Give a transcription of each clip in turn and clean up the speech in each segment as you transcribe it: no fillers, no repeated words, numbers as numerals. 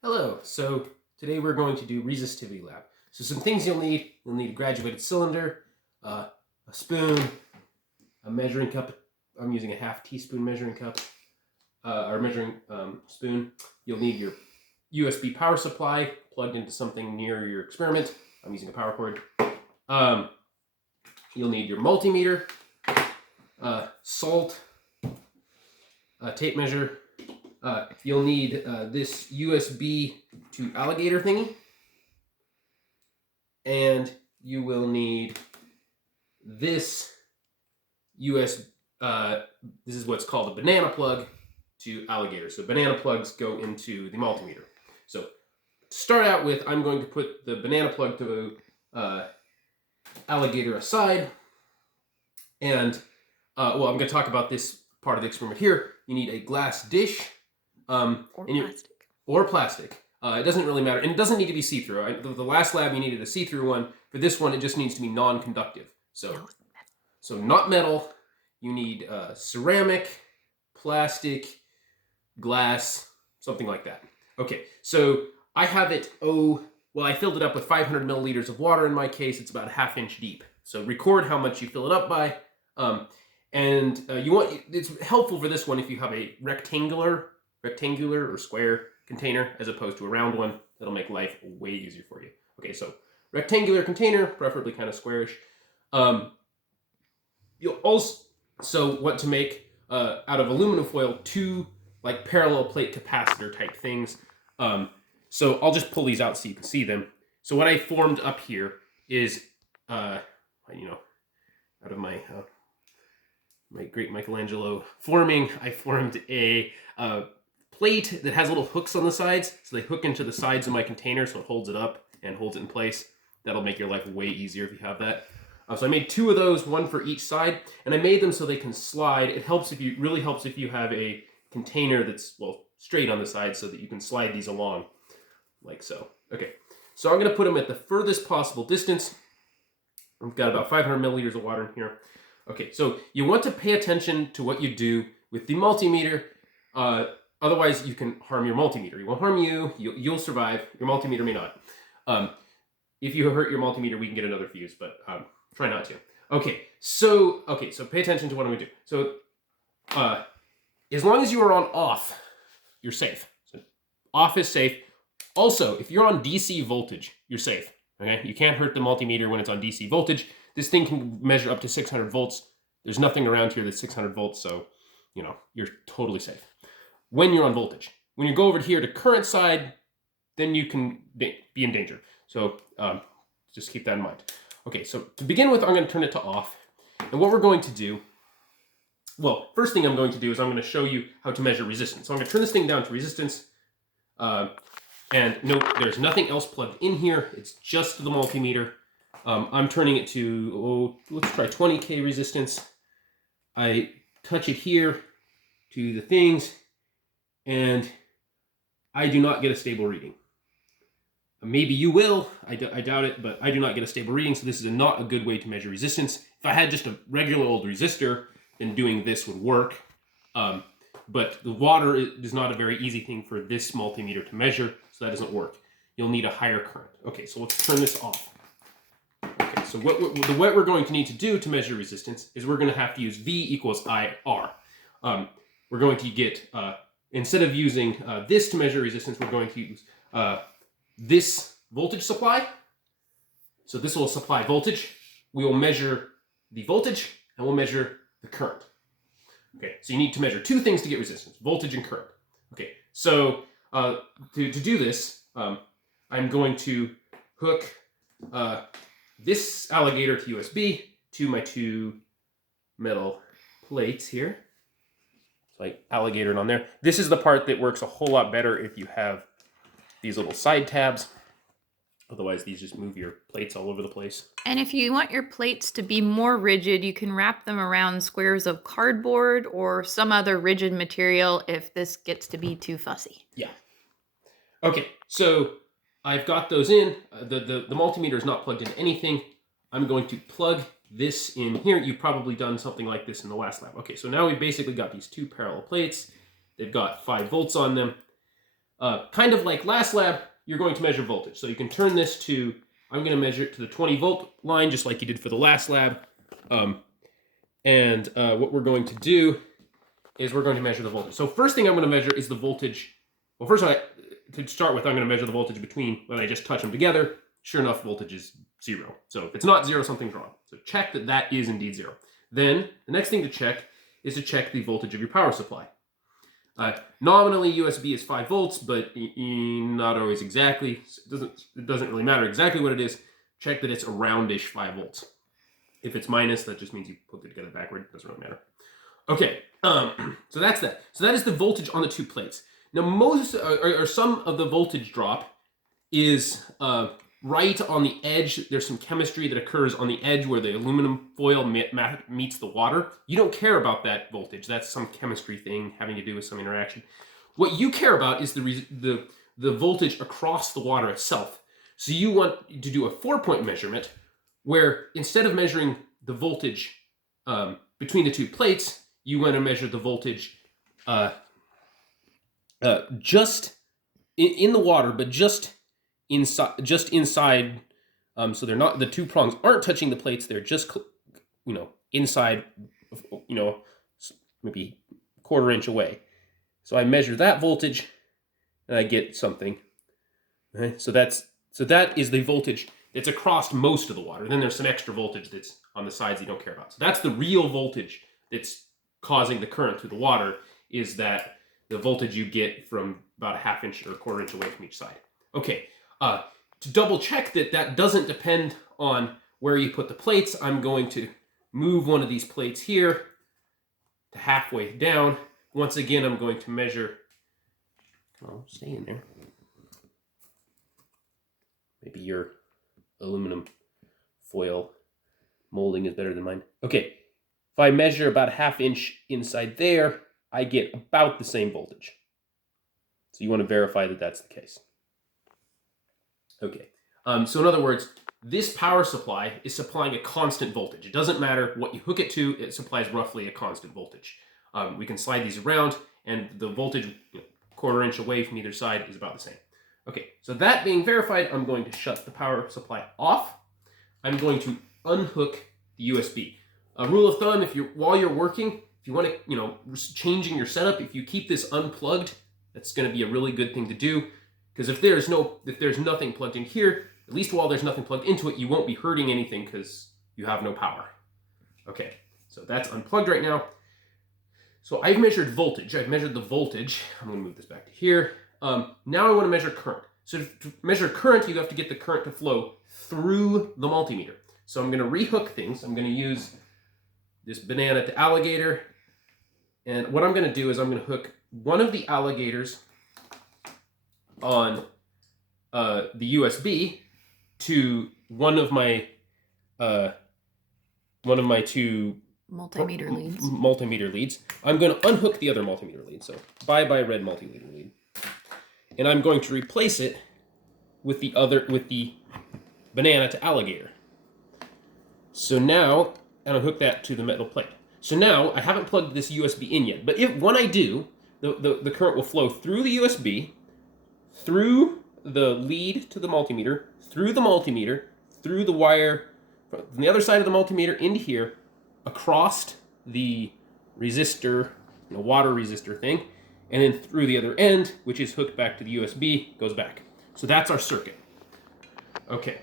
Hello, so today we're going to do Resistivity Lab. So some things you'll need a graduated cylinder, a spoon, a measuring cup. I'm using a half teaspoon measuring cup, or measuring spoon. You'll need your USB power supply plugged into something near your experiment. I'm using a power cord. You'll need your multimeter, salt, a tape measure. You'll need this USB to alligator thingy. And you will need this this is what's called a banana plug to alligator. So banana plugs go into the multimeter. So to start out with, I'm going to put the banana plug to alligator aside. And I'm going to talk about this part of the experiment here. You need a glass dish. Or plastic. It doesn't really matter. And it doesn't need to be see-through. The last lab, you needed a see-through one. For this one, it just needs to be non-conductive. So not metal. You need ceramic, plastic, glass, something like that. Okay, so I have it, I filled it up with 500 milliliters of water in my case. It's about a ½ inch deep. So record how much you fill it up by. It's helpful for this one if you have a rectangular or square container as opposed to a round one. That'll make life way easier for you. Okay, so rectangular container, preferably kind of squarish. You'll also want to make out of aluminum foil 2 like parallel plate capacitor type things. So I'll just pull these out so you can see them. So what I formed up here is out of my great Michelangelo forming, I formed a plate that has little hooks on the sides. So they hook into the sides of my container so it holds it up and holds it in place. That'll make your life way easier if you have that. So I made 2 of those, 1 for each side, and I made them so they can slide. It really helps if you have a container that's, straight on the side so that you can slide these along, like so. Okay, so I'm gonna put them at the furthest possible distance. I've got about 500 milliliters of water in here. Okay, so you want to pay attention to what you do with the multimeter. Otherwise, you can harm your multimeter. It won't harm you. You'll survive. Your multimeter may not. If you hurt your multimeter, we can get another fuse, but try not to. Okay, so pay attention to what I'm going to do. So as long as you are on off, you're safe. So off is safe. Also, if you're on DC voltage, you're safe. Okay, you can't hurt the multimeter when it's on DC voltage. This thing can measure up to 600 volts. There's nothing around here that's 600 volts, so you're totally safe. When you're on voltage. When you go over here to current side, then you can be in danger. So just keep that in mind. Okay, so to begin with, I'm going to turn it to off. And what we're going to do, first thing I'm going to do is I'm going to show you how to measure resistance. So I'm going to turn this thing down to resistance. And note, there's nothing else plugged in here. It's just the multimeter. I'm turning it to, let's try 20K resistance. I touch it here to the things, and I do not get a stable reading. Maybe you will, I doubt it, but I do not get a stable reading, so this is not a good way to measure resistance. If I had just a regular old resistor, then doing this would work. But the water is not a very easy thing for this multimeter to measure, so that doesn't work. You'll need a higher current. Okay, so let's turn this off. Okay, so what we're going to need to do to measure resistance is we're going to have to use V equals IR. We're going to get, instead of using this to measure resistance, we're going to use this voltage supply. So this will supply voltage. We will measure the voltage, and we'll measure the current. Okay, so you need to measure 2 things to get resistance, voltage and current. Okay, so to do this, I'm going to hook this alligator to USB to my 2 metal plates here. It's like alligator on there. This is the part that works a whole lot better if you have these little side tabs. Otherwise, these just move your plates all over the place. And if you want your plates to be more rigid, you can wrap them around squares of cardboard or some other rigid material if this gets to be too fussy. Yeah. Okay, so I've got those in. The multimeter is not plugged into anything. I'm going to plug this in here. You've probably done something like this in the last lab. Okay, so now we've basically got these 2 parallel plates. They've got 5 volts on them. kind of like last lab, you're going to measure voltage. So you can turn this to, I'm going to measure it to the 20 volt line, just like you did for the last lab. What we're going to do is we're going to measure the voltage. So first thing I'm going to measure is the voltage. Well, first to start with, I'm going to measure the voltage between when I just touch them together. Sure enough, voltage is 0. So if it's not 0, something's wrong. So check that that is indeed 0. Then the next thing to check is to check the voltage of your power supply. Nominally, USB is 5 volts, but not always exactly. It doesn't really matter exactly what it is. Check that it's aroundish 5 volts. If it's minus, that just means you put it together backward. It doesn't really matter. Okay, so that's that. So that is the voltage on the 2 plates. Now, most or some of the voltage drop is right on the edge. There's some chemistry that occurs on the edge where the aluminum foil meets the water. You don't care about that voltage. That's some chemistry thing having to do with some interaction. What you care about is the voltage across the water itself. So you want to do a 4-point measurement where instead of measuring the voltage between the 2 plates, you want to measure the voltage just in the water, but just inside. So they're not, the 2 prongs aren't touching the plates. They're just inside, maybe a quarter inch away. So I measure that voltage, and I get something. Okay? So that is the voltage that's across most of the water. Then there's some extra voltage that's on the sides you don't care about. So that's the real voltage that's causing the current through the water, is that the voltage you get from about a half inch or a quarter inch away from each side. Okay, to double check that that doesn't depend on where you put the plates, I'm going to move one of these plates here to halfway down. Once again, I'm going to measure, oh, stay in there. Maybe your aluminum foil molding is better than mine. Okay, if I measure about a half inch inside there, I get about the same voltage. So you want to verify that that's the case. Okay, so in other words, this power supply is supplying a constant voltage. It doesn't matter what you hook it to, it supplies roughly a constant voltage. We can slide these around, and the voltage, quarter inch away from either side, is about the same. Okay, so that being verified, I'm going to shut the power supply off. I'm going to unhook the USB. A rule of thumb, while you're working, if you want to, changing your setup, if you keep this unplugged, that's going to be a really good thing to do. Because if there's nothing plugged in here, at least while there's nothing plugged into it, you won't be hurting anything because you have no power. Okay, so that's unplugged right now. So I've measured voltage. I've measured the voltage. I'm going to move this back to here. Now I want to measure current. So to measure current, you have to get the current to flow through the multimeter. So I'm going to rehook things. I'm going to use this banana to alligator. And what I'm going to do is I'm going to hook one of the alligators on the USB to one of my 2 multimeter leads. I'm going to unhook the other multimeter lead. So bye red multimeter lead. And I'm going to replace it with the banana to alligator. So now, and I'll hook that to the metal plate. So now I haven't plugged this USB in yet, but when I do, the current will flow through the USB, through the lead to the multimeter, through the wire from the other side of the multimeter into here, across the resistor, water resistor thing, and then through the other end, which is hooked back to the USB, goes back. So that's our circuit. Okay.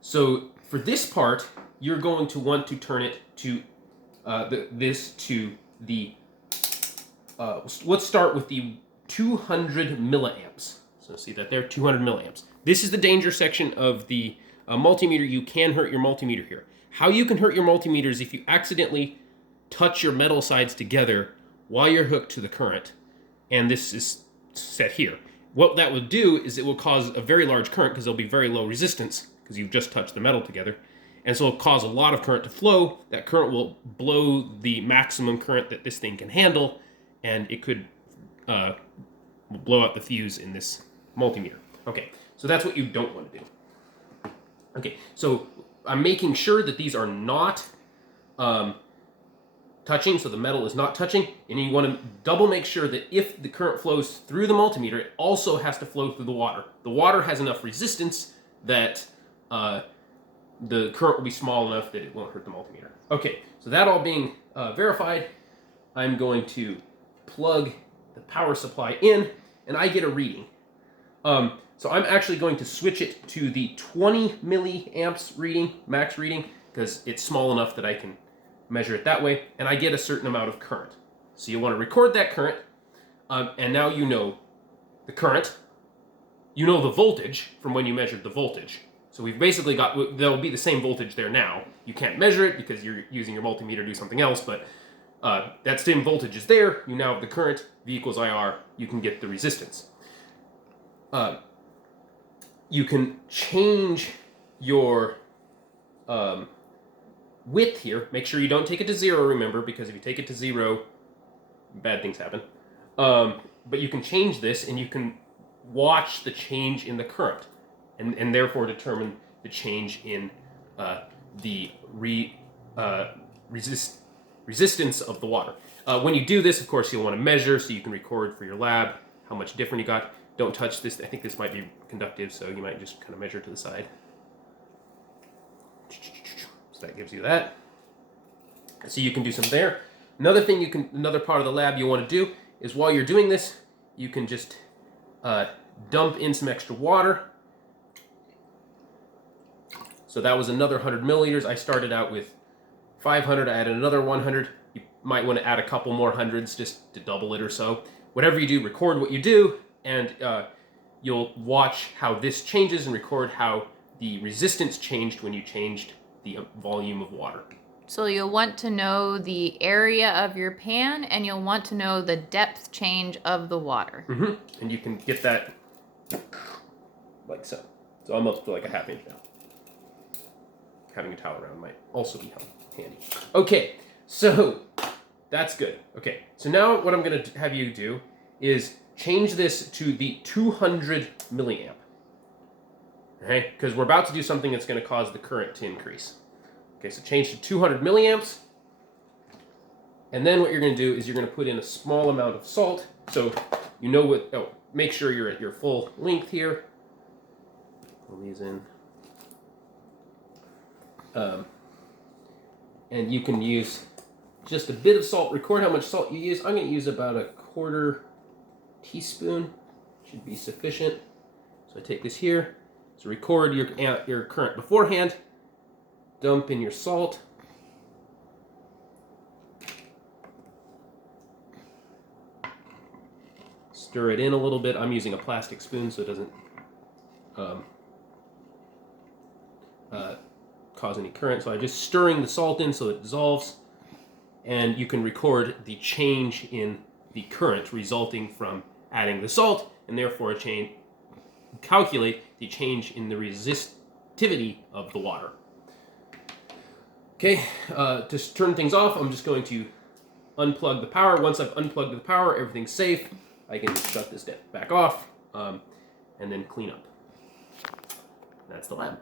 So for this part, you're going to want to turn it to let's start with the 200 milliamps. So see that there, 200 milliamps. This is the danger section of the multimeter. You can hurt your multimeter here. How you can hurt your multimeter is if you accidentally touch your metal sides together while you're hooked to the current, and this is set here. What that will do is it will cause a very large current because there'll be very low resistance because you've just touched the metal together. And so it'll cause a lot of current to flow. That current will blow the maximum current that this thing can handle, and it could blow out the fuse in this multimeter. Okay, so that's what you don't want to do. Okay, so I'm making sure that these are not touching, so the metal is not touching, and you want to double make sure that if the current flows through the multimeter, it also has to flow through the water. The water has enough resistance that the current will be small enough that it won't hurt the multimeter. Okay, so that all being verified, I'm going to plug the power supply in, and I get a reading. So I'm actually going to switch it to the 20 milliamps reading, max reading, because it's small enough that I can measure it that way, and I get a certain amount of current. So you want to record that current, and now you know the current, you know the voltage from when you measured the voltage. So we've basically got, there'll be the same voltage there now. You can't measure it because you're using your multimeter to do something else, but that same voltage is there. You now have the current, V equals IR, you can get the resistance. You can change your width here. Make sure you don't take it to 0, remember, because if you take it to 0, bad things happen. But you can change this, and you can watch the change in the current, and therefore determine the change in the resistance of the water. When you do this, of course, you'll want to measure so you can record for your lab how much different you got. Don't touch this. I think this might be conductive, so you might just kind of measure to the side. So that gives you that. So you can do some there. Another thing another part of the lab you want to do is while you're doing this, you can just dump in some extra water. So that was another 100 milliliters. I started out with 500. I added another 100. You might want to add a couple more hundreds just to double it or so. Whatever you do, record what you do, and you'll watch how this changes and record how the resistance changed when you changed the volume of water. So you'll want to know the area of your pan, and you'll want to know the depth change of the water. Mm-hmm. And you can get that like so. So I'm up to like a ½ inch now. Having a towel around might also be handy. Okay, so that's good. Okay, so now what I'm going to have you do is change this to the 200 milliamp. Okay, because we're about to do something that's going to cause the current to increase. Okay, so change to 200 milliamps. And then what you're going to do is you're going to put in a small amount of salt. So you know what, make sure you're at your full length here. Pull these in. And you can use just a bit of salt. Record how much salt you use. I'm going to use about a 1/4 teaspoon. Should be sufficient. So I take this here. So record your current beforehand. Dump in your salt. Stir it in a little bit. I'm using a plastic spoon so it doesn't cause any current. So I'm just stirring the salt in so it dissolves. And you can record the change in the current resulting from adding the salt, and therefore calculate the change in the resistivity of the water. Okay, to turn things off, I'm just going to unplug the power. Once I've unplugged the power, everything's safe. I can shut this back off and then clean up. That's the lab.